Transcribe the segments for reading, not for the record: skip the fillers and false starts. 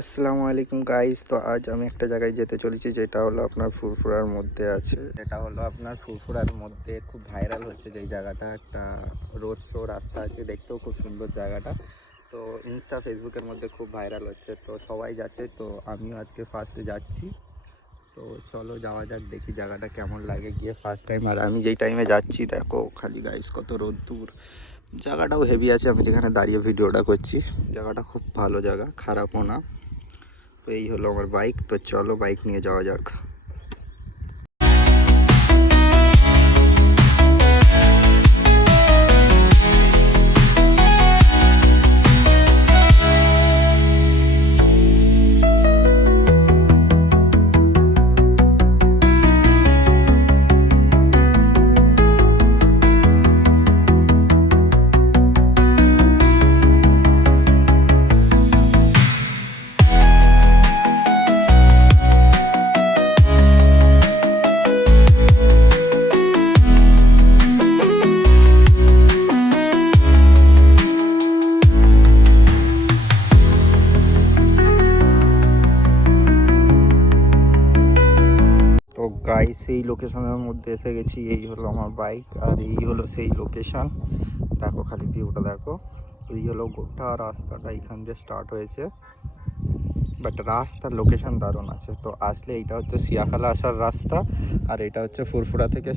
আসসালামু আলাইকুম গাইস। তো আজ আমি একটা জায়গায় যেতে চলেছি যেটা হলো আপনার ফুরফুরার মধ্যে আছে। এটা হলো আপনার ফুরফুরার মধ্যে খুব ভাইরাল হচ্ছে যেই জায়গাটা, একটা রোড শো রাস্তা আছে, দেখতেও খুব সুন্দর জায়গাটা। তো ইনস্টা ফেসবুকের মধ্যে খুব ভাইরাল হচ্ছে, তো সবাই যাচ্ছে, তো আমিও আজকে ফার্স্টে যাচ্ছি। তো চলো যাওয়া যাক, দেখি জায়গাটা কেমন লাগে গিয়ে ফার্স্ট টাইম। আর আমি যেই টাইমে যাচ্ছি দেখো খালি গাইস কত রোদ্দুর। জায়গাটাও হেভি আছে, আমি যেখানে দাঁড়িয়ে ভিডিওটা করছি। জায়গাটা খুব ভালো জায়গা, খারাপও না। তো এই হলো আমার বাইক, তো চলো বাইক নিয়ে যাওয়া যাক। তো গাইস সেই লোকেশনের মধ্যে এসে গেছি। এই হলো আমার বাইক আর এই হলো সেই লোকেশন। দেখো খালি ভিউটা দেখো। এই হলো গোটা রাস্তাটা এখান দিয়ে স্টার্ট হয়েছে, বাট রাস্তার লোকেশন দারুণ আছে। তো আসলে এইটা হচ্ছে সিয়াখালা আসার রাস্তা, আর এটা হচ্ছে ফুরফুরা থেকে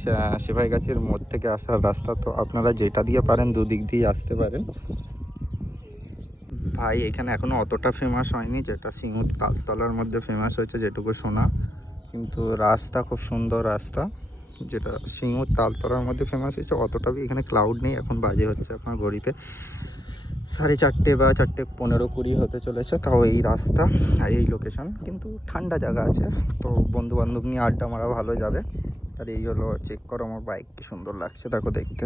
সিপাহীগাছির মোড় থেকে আসার রাস্তা। তো আপনারা যেটা দিয়ে পারেন দুদিক দিয়ে আসতে পারেন। ভাই এখানে এখনও অতটা ফেমাস হয়নি, যেটা সিঙ্গুর তালতলার মধ্যে ফেমাস হয়েছে যেটুকু শোনা। কিন্তু রাস্তা খুব সুন্দর রাস্তা, যেটা সিঙ্গুর তালতলার মধ্যে ফেমাস হয়েছে। অতটা এখানে ক্লাউড নেই, এখন বাজে হচ্ছে আপনার ঘড়িতে 4:30 বা 4:15-20 হতে চলেছে। তাও এই রাস্তা আর এই লোকেশন, কিন্তু ঠান্ডা জায়গা আছে, তো বন্ধু বান্ধব নিয়ে আড্ডা মারা ভালো যাবে। আর এই হলো, চেক করো আমার বাইক কি সুন্দর লাগছে দেখো দেখতে।